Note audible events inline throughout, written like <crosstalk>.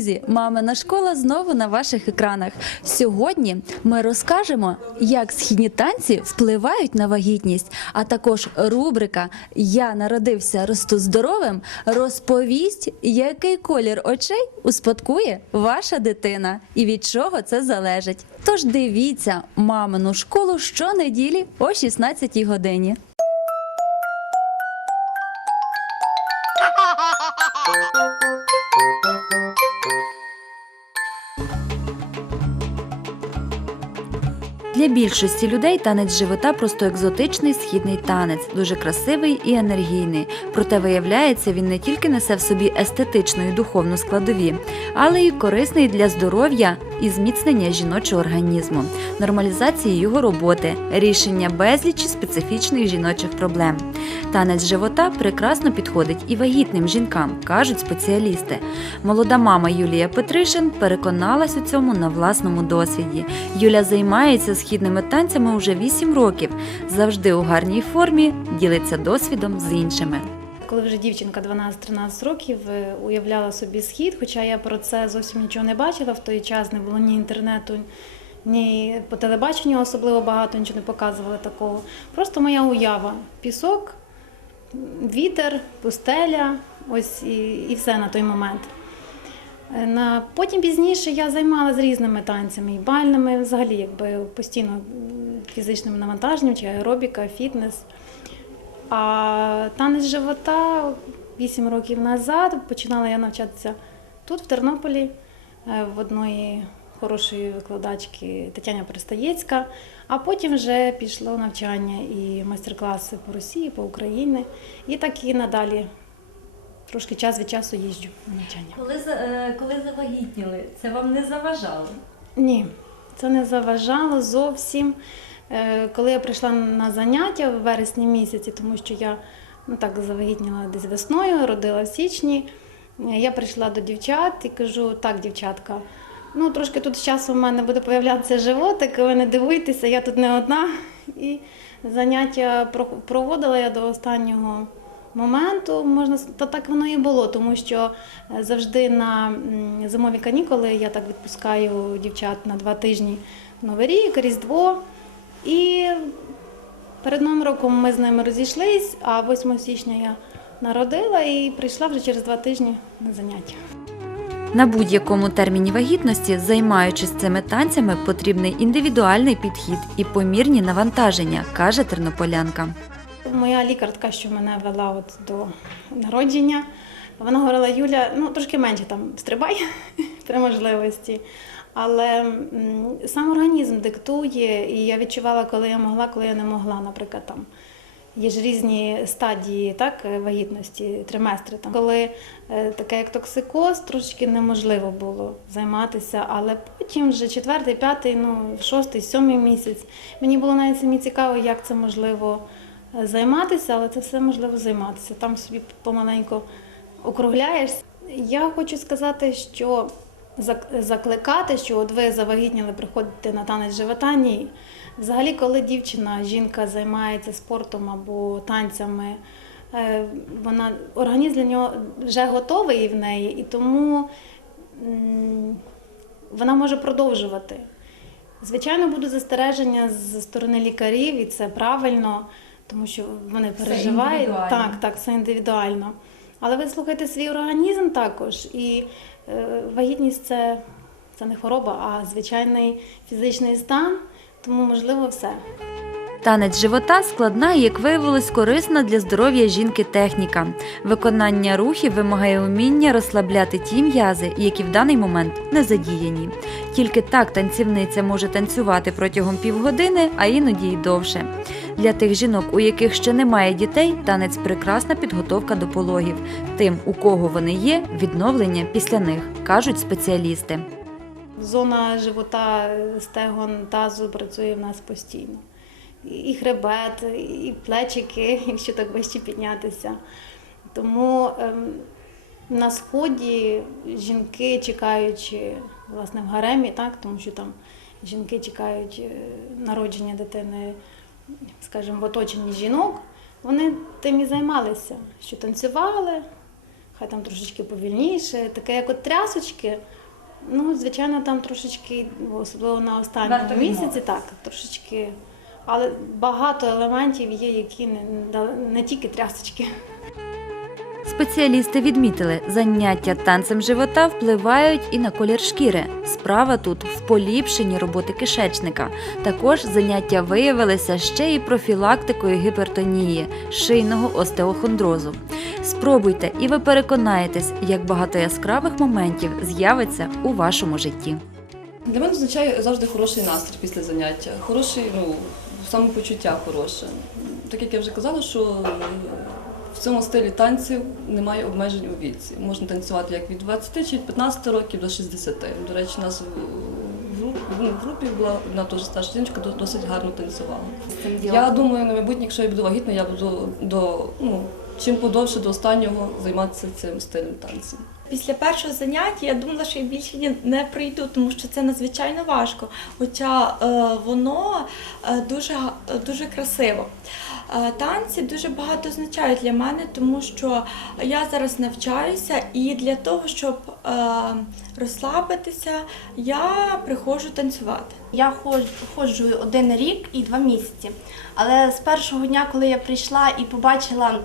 Друзі! Мамина школа знову на ваших екранах. Сьогодні ми розкажемо, як східні танці впливають на вагітність, а також рубрика Я народився, росту здоровим розповість, який колір очей успадкує ваша дитина і від чого це залежить. Тож дивіться мамину школу щонеділі о 16 годині. <laughs> Для більшості людей танець живота просто екзотичний східний танець, дуже красивий і енергійний. Проте виявляється, він не тільки несе в собі естетичну і духовну складові, але й корисний для здоров'я і зміцнення жіночого організму, нормалізації його роботи, рішення безлічі специфічних жіночих проблем. Танець живота прекрасно підходить і вагітним жінкам, кажуть спеціалісти. Молода мама Юлія Петришин переконалась у цьому на власному досвіді. Юля займається східними танцями уже 8 років, завжди у гарній формі, ділиться досвідом з іншими. Коли вже дівчинка 12-13 років е, уявляла собі схід, хоча я про це зовсім нічого не бачила в той час, не було ні інтернету, ні по телебаченню особливо багато нічого не показували такого. Просто моя уява. Пісок, вітер, пустеля, ось і, і все на той момент. Е, На, потім пізніше я займалася різними танцями, і бальними, взагалі, якби постійно фізичним навантаженням, чи аеробіка, фітнес. А танець живота 8 років назад починала я навчатися тут, в Тернополі, е, в одної хорошої викладачки Тетяна Пристаєцька. А потім вже пішло навчання і майстер-класи по Росії, по Україні. І так і надалі. Трошки час від часу їжджу на навчання. Коли, коли завагітніли, це вам не заважало? Ні, це не заважало зовсім. Е, Коли я прийшла на заняття в вересні місяці, тому що я ну так завагітніла десь весною, родила в січні. е, Я прийшла до дівчат і кажу: так, дівчатка, ну трошки тут з часом в мене буде появлятися животик, ви не дивуйтеся, я тут не одна. І заняття проводила я до останнього моменту. Можна та так воно і було, тому що е, завжди на зимові канікули я так відпускаю дівчат на два тижні Новий рік, Різдво. І перед Новим роком ми з ними розійшлись, а 8 січня я народила і прийшла вже через два тижні на заняття. На будь-якому терміні вагітності, займаючись цими танцями, потрібний індивідуальний підхід і помірні навантаження, каже тернополянка. Моя лікарка, що мене вела от до народження, вона говорила: Юля, ну трошки менше там стрибай <laughs> при можливості. Але сам організм диктує, і я відчувала, коли я могла, коли я не могла. Наприклад, там є ж різні стадії так, е, вагітності, триместри. Там. Коли е, таке як токсикоз, трошки неможливо було займатися, але потім вже четвертий, п'ятий, ну, шостий, сьомий місяць. Мені було навіть самі цікаво, як це можливо е, займатися, але це все можливо займатися. Там собі помаленьку округляєшся. Я хочу сказати, що закликати, що от ви завагітніли, приходите на танець живота, ні. Взагалі, коли дівчина, жінка займається спортом або танцями, е, вона організм для нього вже готовий в неї, і тому вона може продовжувати. Звичайно, будуть застереження з сторони лікарів, і це правильно, тому що вони переживають. Так, так, все індивідуально. Але ви слухайте свій організм також. І вагітність це, це не хвороба, а звичайний фізичний стан, тому можливо все. Танець живота складна і, як виявилось, корисна для здоров'я жінки техніка. Виконання рухів вимагає уміння розслабляти ті м'язи, які в даний момент не задіяні. Тільки так танцівниця може танцювати протягом півгодини, а іноді й довше. Для тих жінок, у яких ще немає дітей, танець прекрасна підготовка до пологів. Тим, у кого вони є, відновлення після них, кажуть спеціалісти. Зона живота, стегон, тазу працює в нас постійно. І- хребет, і плечики, <laughs> якщо так вище піднятися. Тому ем, на сході жінки чекаючи власне в гаремі, так, тому що там жінки чекають е, народження дитини, скажімо, в оточенні жінок, вони тим і займалися, що танцювали, хай там трошечки повільніше, таке як от трясочки. Ну, звичайно, там трошечки, особливо на останньому місяці, так, трошечки. Але багато елементів є, які не, не тільки трясочки. Спеціалісти відмітили, заняття танцем живота впливають і на колір шкіри. Справа тут в поліпшенні роботи кишечника. Також заняття виявилися ще й профілактикою гіпертонії, шийного остеохондрозу. Спробуйте, і ви переконаєтесь, як багато яскравих моментів з'явиться у вашому житті. Для мене означає завжди хороший настрій після заняття, хороший, ну, самопочуття хороше. Так як я вже казала, що е, в цьому стилі танців немає обмежень у віці. Можна танцювати як від 20 чи від 15 років до 60. До речі, у нас в, ну, в групі була одна дуже старша до- досить гарно танцювала. Я думаю, на майбутнє, якщо я буду вагітна, я буду до ну, чим подовше до останнього займатися цим стилем танців. Після першого заняття я думала, що я більше не прийду, тому що це надзвичайно важко. Хоча е, воно е, дуже, дуже красиво. Е, танці дуже багато означають для мене, тому що я зараз навчаюся, і для того, щоб е, розслабитися, я приходжу танцювати. Я ходжу один рік і два місяці. Але з першого дня, коли я прийшла і побачила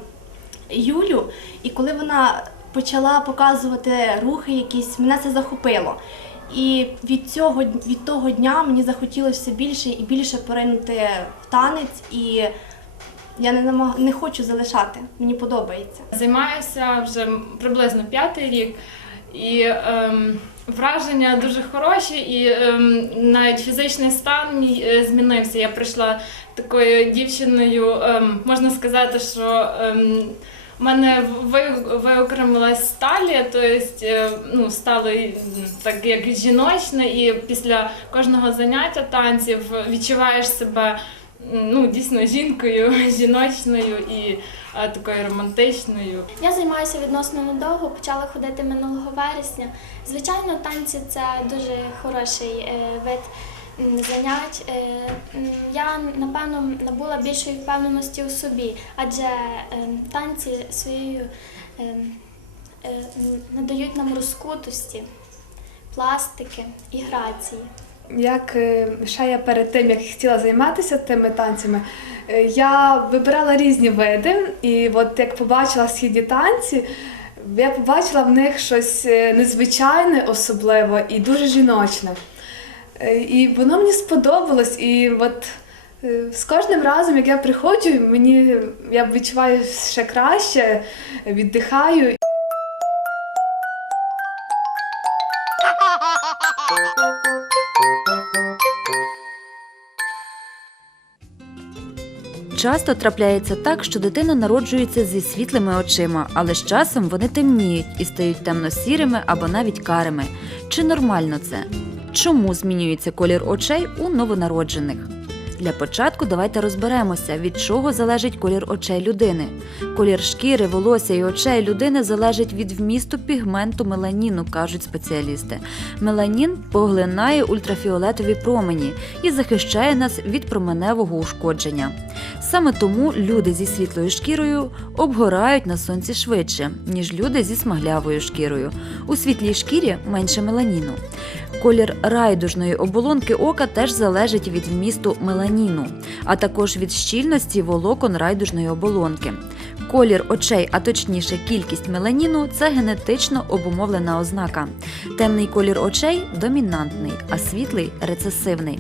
Юлю, і коли вона почала показувати рухи якісь, мене це захопило. І від цього від того дня мені захотілося все більше і більше поринути в танець, і я не намаг... не хочу залишати. Мені подобається. Займаюся вже приблизно п'ятий рік, і ем, враження дуже хороші, і ем, навіть фізичний стан мій е, змінився. Я прийшла такою дівчиною, ем, можна сказати, що. Ем, у мене виокремилась сталі, тобто ну, стало так як жіночне, і після кожного заняття танців відчуваєш себе ну, дійсно жінкою, <laughs> жіночною і е, такою романтичною. Я займаюся відносно недовго, почала ходити минулого вересня. Звичайно, танці це дуже хороший е, вид занять. Е, Я напевно набула більшої впевненості у собі, адже е, танці своєю е, надають нам розкутості, пластики і грації. Як ще я перед тим, як хотіла займатися тими танцями, я вибирала різні види, і от як побачила східні танці, я побачила в них щось незвичайне, особливо і дуже жіночне. Е, І воно мені сподобалось. І от е, з кожним разом, як я приходжу, мені я відчуваю ще краще, віддихаю. Часто трапляється так, що дитина народжується зі світлими очима, але з часом вони темніють і стають темно-сірими або навіть карими. Чи нормально це? Чому змінюється колір очей у новонароджених? Для початку давайте розберемося, від чого залежить колір очей людини. Колір шкіри, волосся і очей людини залежить від вмісту пігменту меланіну, кажуть спеціалісти. Меланін поглинає ультрафіолетові промені і захищає нас від променевого ушкодження. Саме тому люди зі світлою шкірою обгорають на сонці швидше, ніж люди зі смаглявою шкірою. У світлій шкірі менше меланіну. Колір райдужної оболонки ока теж залежить від вмісту меланіну, а також від щільності волокон райдужної оболонки. Колір очей, а точніше кількість меланіну це генетично обумовлена ознака. Темний колір очей домінантний, а світлий рецесивний.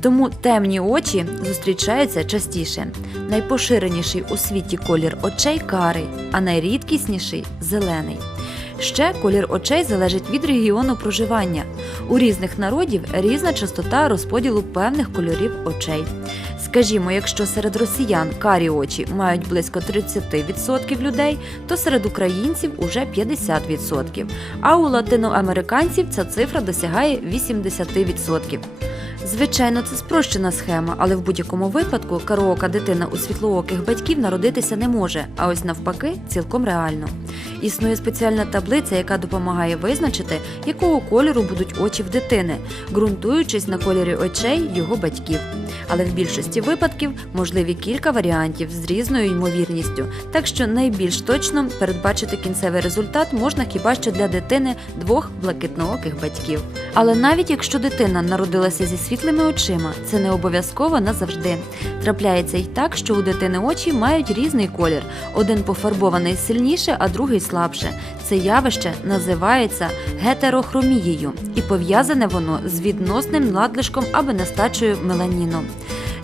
Тому темні очі зустрічаються частіше. Найпоширеніший у світі колір очей карий, а найрідкісніший зелений. Ще колір очей залежить від регіону проживання. У різних народів різна частота розподілу певних кольорів очей. Скажімо, якщо серед росіян карі очі мають близько 30% людей, то серед українців уже 50%, а у латиноамериканців ця цифра досягає 80%. Звичайно, це спрощена схема, але в будь-якому випадку кароока дитина у світлооких батьків народитися не може, а ось навпаки, цілком реально. Існує спеціальна таблиця, яка допомагає визначити, якого кольору будуть очі в дитини, ґрунтуючись на кольорі очей його батьків. Але в більшості випадків можливі кілька варіантів з різною ймовірністю, так що найбільш точно передбачити кінцевий результат можна хіба що для дитини двох блакитнооких батьків. Але навіть якщо дитина народилася зі світлими очима, це не обов'язково назавжди. Трапляється й так, що у дитини очі мають різний колір. Один пофарбований сильніше, а другий слабше. Це явище називається гетерохромією, і пов'язане воно з відносним надлишком або нестачею меланіну.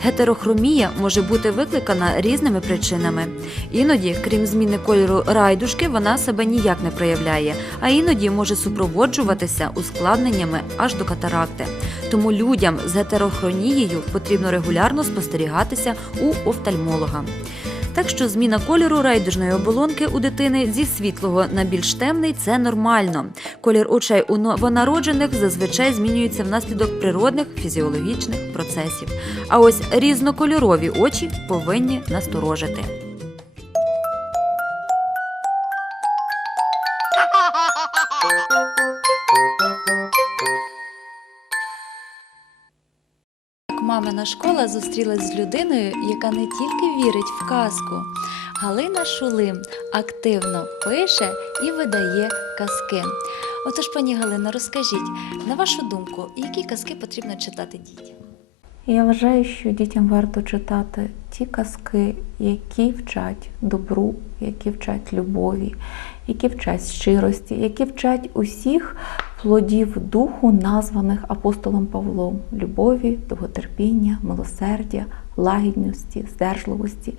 Гетерохромія може бути викликана різними причинами. Іноді, крім зміни кольору райдушки, вона себе ніяк не проявляє, а іноді може супроводжуватися ускладненнями аж до катаракти. Тому людям з гетерохронією потрібно регулярно спостерігатися у офтальмолога. Так що зміна кольору райдужної оболонки у дитини зі світлого на більш темний це нормально. Колір очей у новонароджених зазвичай змінюється внаслідок природних фізіологічних процесів. А ось різнокольорові очі повинні насторожити. Мамина школа зустрілась з людиною, яка не тільки вірить в казку. Галина Шулим активно пише і видає казки. Отож, пані Галино, розкажіть, на вашу думку, які казки потрібно читати дітям? Я вважаю, що дітям варто читати ті казки, які вчать добру, які вчать любові, які вчать щирості, які вчать усіх плодів духу, названих апостолом Павлом любові, довготерпіння, милосердя, лагідності, здержливості.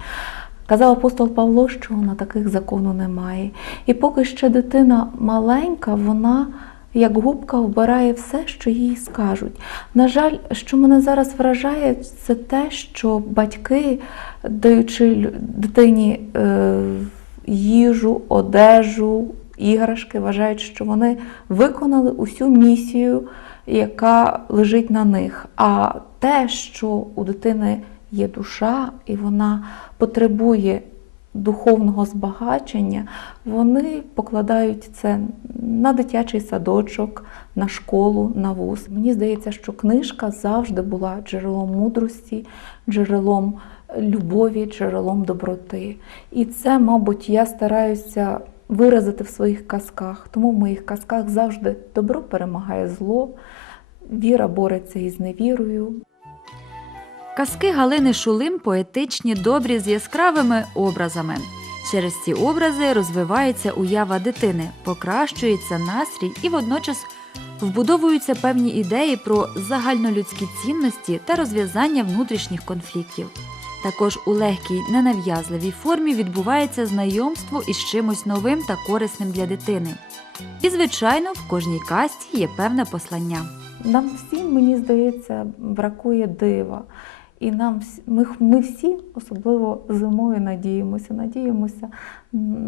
Казав апостол Павло, що на таких закону немає. І поки ще дитина маленька, вона як губка вбирає все, що їй скажуть. На жаль, що мене зараз вражає, це те, що батьки, даючи дитині е, їжу, одежу, іграшки, вважають, що вони виконали усю місію, яка лежить на них. А те, що у дитини є душа, і вона потребує духовного збагачення, вони покладають це на дитячий садочок, на школу, на вуз. Мені здається, що книжка завжди була джерелом мудрості, джерелом любові, джерелом доброти. І це, мабуть, я стараюся виразити в своїх казках. Тому в моїх казках завжди добро перемагає зло, віра бореться із невірою, Казки Галини Шулим поетичні, добрі з яскравими образами. Через ці образи розвивається уява дитини, покращується настрій і водночас вбудовуються певні ідеї про загальнолюдські цінності та розв'язання внутрішніх конфліктів. Також у легкій, ненав'язливій формі відбувається знайомство із чимось новим та корисним для дитини. І, звичайно, в кожній казці є певне послання. Нам всім, мені здається, бракує дива. І нам ми, ми всі, особливо зимою, надіємося, надіємося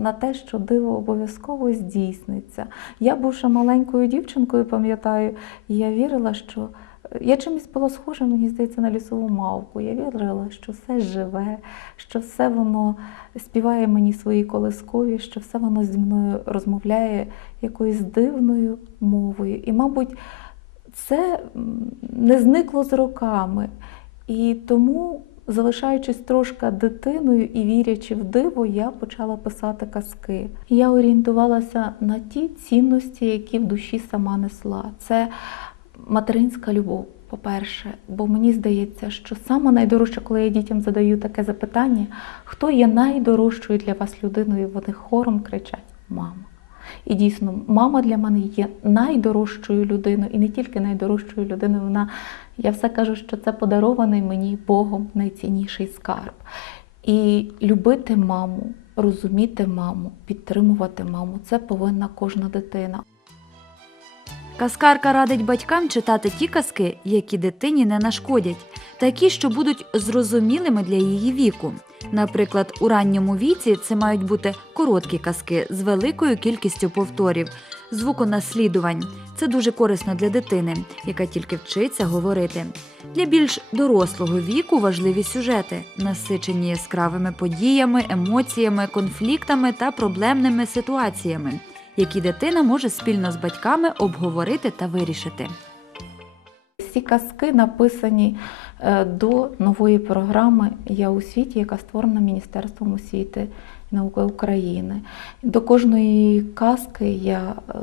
на те, що диво обов'язково здійсниться. Я, бувши маленькою дівчинкою, пам'ятаю, я вірила, що я чимось була схожа, мені здається, на лісову мавку. Я вірила, що все живе, що все воно співає мені свої колискові, що все воно зі мною розмовляє якоюсь дивною мовою. І, мабуть, це не зникло з роками. І тому, залишаючись трошки дитиною і вірячи в диво, я почала писати казки. Я орієнтувалася на ті цінності, які в душі сама несла. Це материнська любов, по-перше, бо мені здається, що саме найдорожче, коли я дітям задаю таке запитання, хто є найдорожчою для вас людиною, вони хором кричать Мама. І дійсно, мама для мене є найдорожчою людиною, і не тільки найдорожчою людиною, вона, я все кажу, що це подарований мені Богом найцінніший скарб. І любити маму, розуміти маму, підтримувати маму це повинна кожна дитина. Казкарка радить батькам читати ті казки, які дитині не нашкодять, такі, що будуть зрозумілими для її віку. Наприклад, у ранньому віці це мають бути короткі казки з великою кількістю повторів, звуконаслідувань. Це дуже корисно для дитини, яка тільки вчиться говорити. Для більш дорослого віку важливі сюжети, насичені яскравими подіями, емоціями, конфліктами та проблемними ситуаціями, які дитина може спільно з батьками обговорити та вирішити. Всі казки написані е, до нової програми Я у світі, яка створена Міністерством освіти і науки України. До кожної казки я е,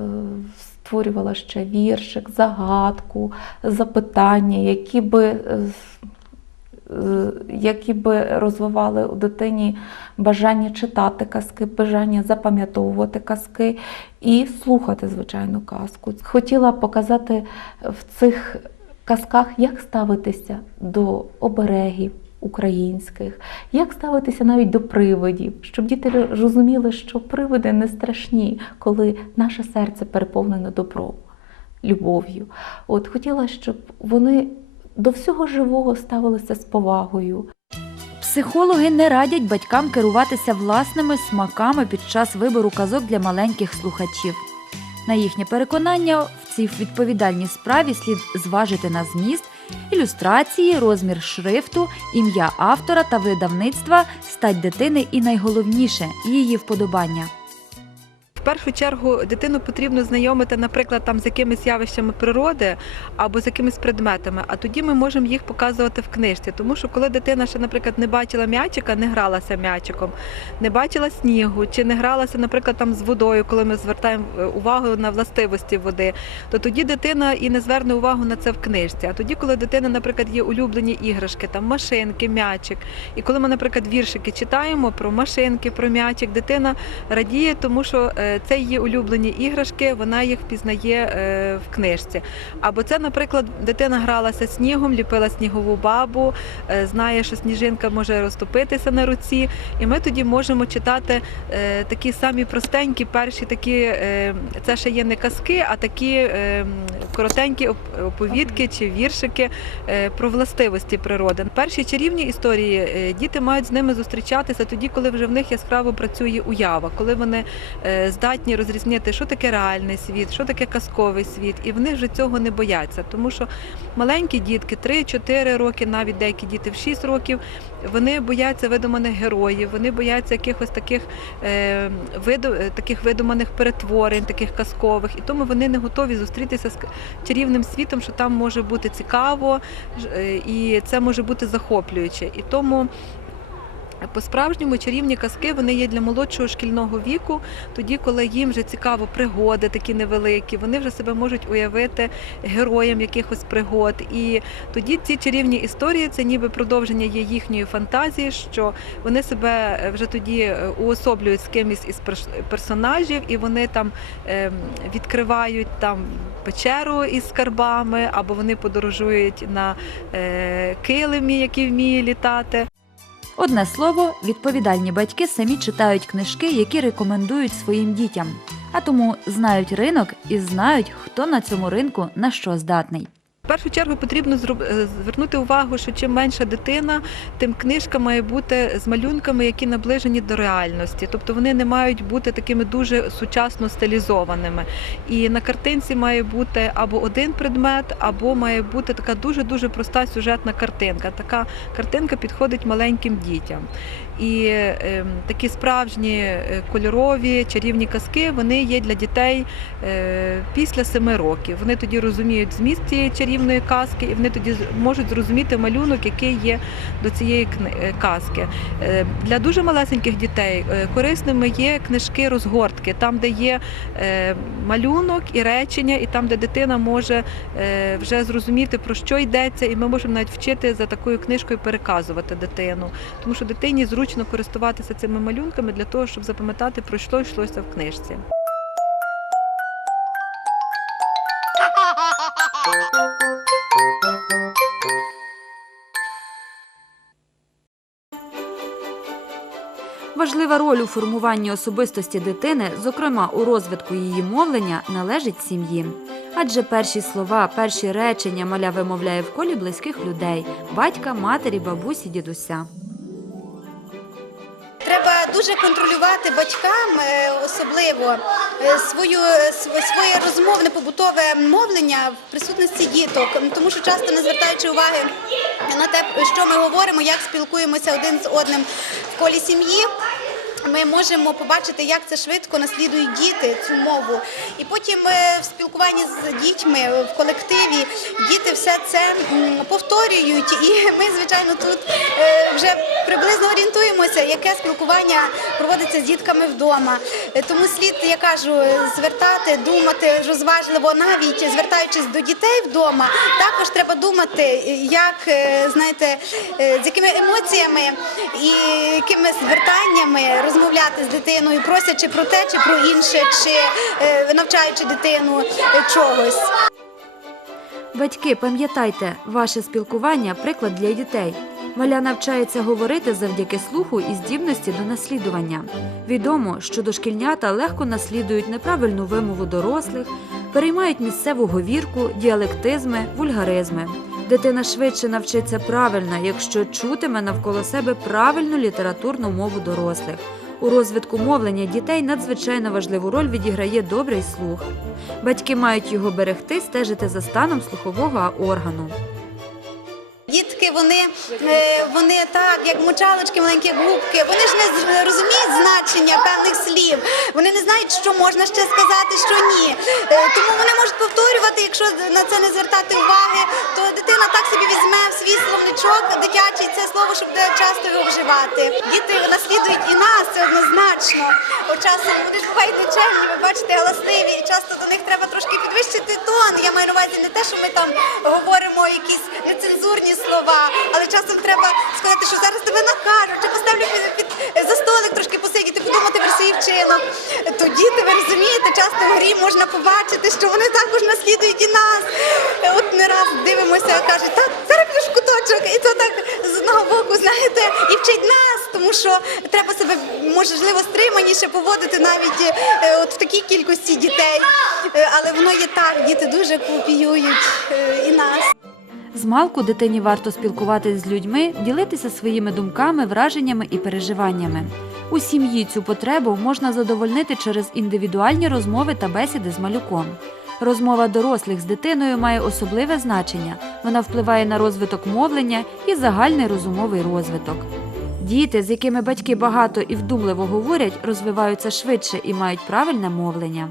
створювала ще віршик, загадку, запитання, які би, е, які би розвивали у дитині бажання читати казки, бажання запам'ятовувати казки і слухати, звичайно, казку. Хотіла показати в цих казках, як ставитися до оберегів українських, як ставитися навіть до привидів, щоб діти розуміли, що привиди не страшні, коли наше серце переповнене добром, любов'ю. От хотіла, щоб вони до всього живого ставилися з повагою. Психологи не радять батькам керуватися власними смаками під час вибору казок для маленьких слухачів. На їхнє переконання, в цій відповідальній справі слід зважити на зміст, ілюстрації, розмір шрифту, ім'я автора та видавництва, стать дитини і найголовніше її вподобання. Першу чергу дитину потрібно знайомити, наприклад, там з якимись явищами природи або з якимись предметами, а тоді ми можемо їх показувати в книжці. Тому що коли дитина ще, наприклад, не бачила м'ячика, не гралася м'ячиком, не бачила снігу, чи не гралася, наприклад, там з водою, коли ми звертаємо е, увагу на властивості води, то тоді дитина і не зверне увагу на це в книжці. А тоді, коли дитина, наприклад, є улюблені іграшки, там машинки, м'ячик, і коли ми, наприклад, віршики читаємо про машинки, про м'ячик, дитина радіє, тому що е, це її улюблені іграшки, вона їх впізнає е, в книжці. Або це, наприклад, дитина гралася снігом, ліпила снігову бабу, е, знає, що сніжинка може розтопитися на руці, і ми тоді можемо читати е, такі самі простенькі, перші такі, це ще є не казки, а такі коротенькі оповідки чи віршики про властивості природи. Перші чарівні історії діти мають з ними зустрічатися тоді, коли вже в них яскраво працює уява, коли вони е, здатні розрізнити, що таке реальний світ, що таке казковий світ, і вони вже цього не бояться, тому що маленькі дітки, 3-4 роки, навіть деякі діти в 6 років, вони бояться видуманих героїв, вони бояться якихось таких, е, виду, е, таких видуманих перетворень, таких казкових, і тому вони не готові зустрітися з чарівним світом, що там може бути цікаво, е, і це може бути захоплююче. І тому по-справжньому чарівні казки вони є для молодшого шкільного віку, тоді, коли їм вже цікаво пригоди такі невеликі, вони вже себе можуть уявити героєм якихось пригод. І тоді ці чарівні історії це ніби продовження є їхньої фантазії, що вони себе е, вже тоді е, уособлюють з кимось із персонажів, і вони там ем, відкривають там печеру із скарбами, або вони подорожують на е, килимі, який вміє літати. Одне слово, відповідальні батьки самі читають книжки, які рекомендують своїм дітям, а тому знають ринок і знають, хто на цьому ринку на що здатний. В першу чергу потрібно е, звернути увагу, що чим менша дитина, тим книжка має бути з малюнками, які наближені до реальності. Тобто вони не мають бути такими дуже сучасно стилізованими. І на картинці має бути або один предмет, або має бути така дуже дуже проста сюжетна картинка. Така картинка підходить маленьким дітям. І е, такі справжні е, кольорові чарівні казки вони є для дітей е, після семи років. Вони тоді розуміють зміст цієї чарівної казки, і вони тоді можуть зрозуміти малюнок, який є до цієї е, казки. Для дуже малесеньких дітей корисними є книжки розгортки, там, де є малюнок і речення, і там, де дитина може вже зрозуміти, про що йдеться, і ми можемо навіть вчити за такою книжкою переказувати дитину. Тому що дитині зручно користуватися цими малюнками для того, щоб запам'ятати, про що йшлося в книжці. Важлива роль у формуванні особистості дитини, зокрема у розвитку її мовлення, належить сім'ї. Адже перші слова, перші речення маля вимовляє в колі близьких людей батька, матері, бабусі, дідуся. Дуже контролювати батькам, е, особливо е, свою своє розмовне побутове мовлення в присутності діток, тому що часто не звертаючи уваги на те, що ми говоримо, як спілкуємося один з одним в колі сім'ї. Ми можемо побачити, як це швидко наслідують діти цю мову. І потім е, в спілкуванні з дітьми в колективі діти все це повторюють. І ми, звичайно, тут е, вже приблизно орієнтуємося, яке спілкування проводиться з дітками вдома. Е, Тому слід, я кажу, звертати, думати розважливо, навіть звертаючись до дітей вдома, також треба думати, як знаєте, з якими емоціями і якими звертаннями розмовляти з дитиною, просячи про те, чи про інше, чи е, навчаючи дитину чогось. Батьки, пам'ятайте, ваше спілкування приклад для дітей. Маля навчається говорити завдяки слуху і здібності до наслідування. Відомо, що дошкільнята легко наслідують неправильну вимову дорослих, переймають місцеву говірку, діалектизми, вульгаризми. Дитина швидше навчиться правильно, якщо чутиме навколо себе правильну літературну мову дорослих. У розвитку мовлення дітей надзвичайно важливу роль відіграє добрий слух. Батьки мають його берегти, стежити за станом слухового органу. Дітки, вони, е, вони так, як мочалочки, маленькі губки, вони ж не розуміють значення певних слів. Вони не знають, що можна ще сказати, що ні. Е, Тому вони можуть повторювати, якщо на це не звертати уваги, то дитина так собі візьме в свій словничок дитячий це слово, щоб часто його вживати. Діти наслідують і нас, це однозначно. Часом вони ж бувають нечемні, ви бачите, галасливі, і часто до них треба трошки підвищити тон. Я маю на увазі не те, що ми там говоримо якісь нецензурні слова, але часом треба сказати, що зараз тебе накажуть, чи поставлю під, під за столик трошки посидіти, подумати про свій вчинок. То діти, ви розумієте, часто в грі можна побачити, що вони також наслідують і нас. От не раз дивимося, кажуть, так, зараз підеш в куточок, і то так з одного боку, знаєте, і вчить нас, тому що треба себе можливо стриманіше поводити навіть е, от в такій кількості дітей. Е, Але воно є так, діти дуже копіюють е, і нас. Змалку дитині варто спілкуватись з людьми, ділитися своїми думками, враженнями і переживаннями. У сім'ї цю потребу можна задовольнити через індивідуальні розмови та бесіди з малюком. Розмова дорослих з дитиною має особливе значення. Вона впливає на розвиток мовлення і загальний розумовий розвиток. Діти, з якими батьки багато і вдумливо говорять, розвиваються швидше і мають правильне мовлення.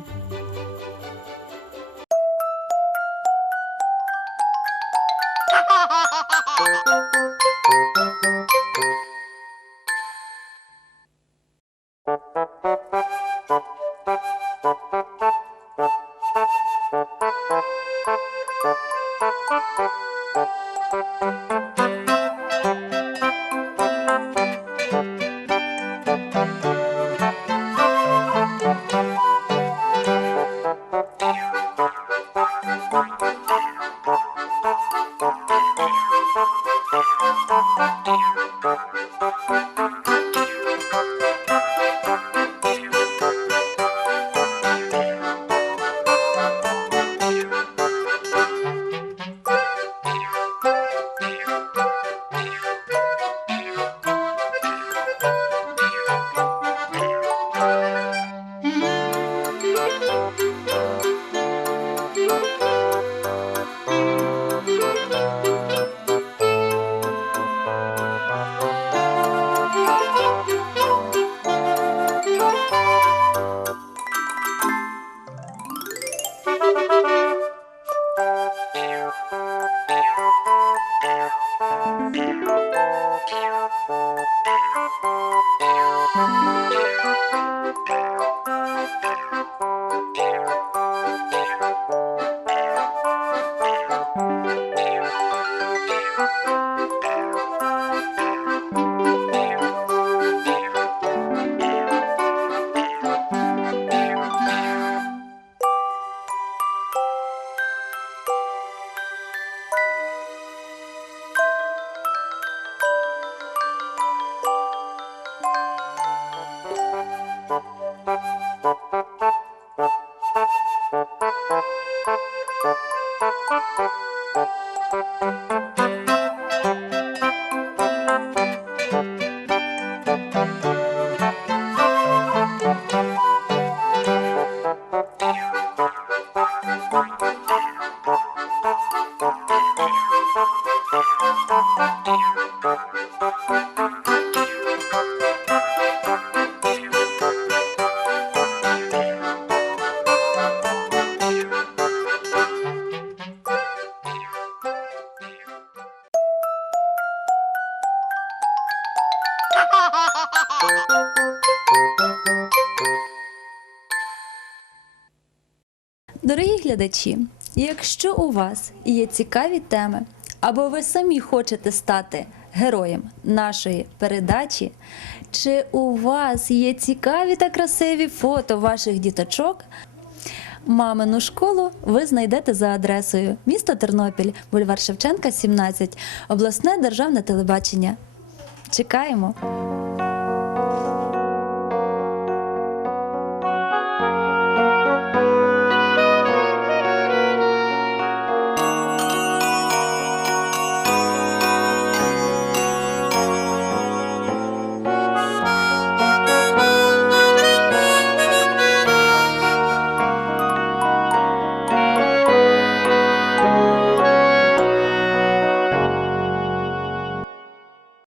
Глядачі, якщо у вас є цікаві теми, або ви самі хочете стати героєм нашої передачі, чи у вас є цікаві та красиві фото ваших діточок, Мамину школу ви знайдете за адресою місто Тернопіль, бульвар Шевченка, 17, обласне державне телебачення. Чекаємо!